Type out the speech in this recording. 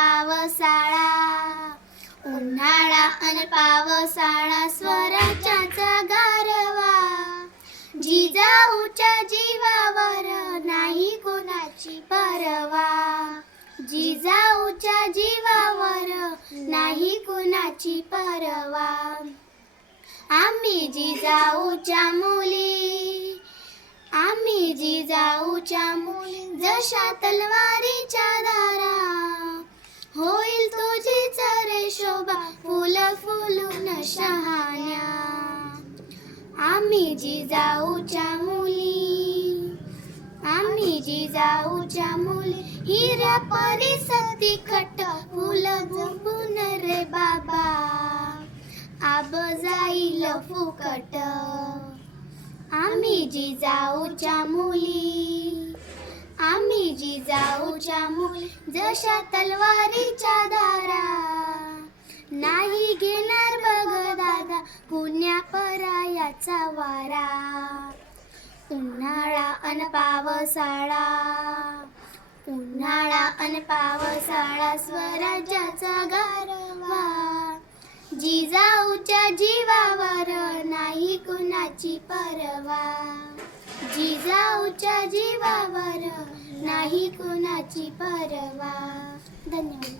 पावसाळा, उन्हाळा अन पावसाळा स्वराज्याचा गारवा. जिजाऊच्या जीवावर नाही कोणाची परवा, जिजाऊच्या जीवावर नाही कोणाची परवा. आम्ही जिजाऊच्या मुली, आम्ही जिजाऊच्या मुली, जशा तलवारीच्या धारा, होईल तुझीच रे शोभा फुल फुलून शहाण्या. आम्ही जिजाऊच्या मुली, आम्ही जिजाऊच्या मुली, हिऱ्या परिसती खट फुल जपून रे बाबा, आब जाईल फुकट. आम्ही जिजाऊच्या मुली, आम्ही जिजाऊच्या मुली, जशा तलवारीच्या धारा, नाही घेणार बघ दादा पुण्या परायाचा वारा. उन्हाळा अन पावसाळा, उन्हाळा अन पावसाळा स्वराज्याचा गारवा. जिजाऊच्या जीवावर नाही कुणाची परवा, जिजाऊच्या जीवावर नाही कुणाची परवा. धन्यवाद.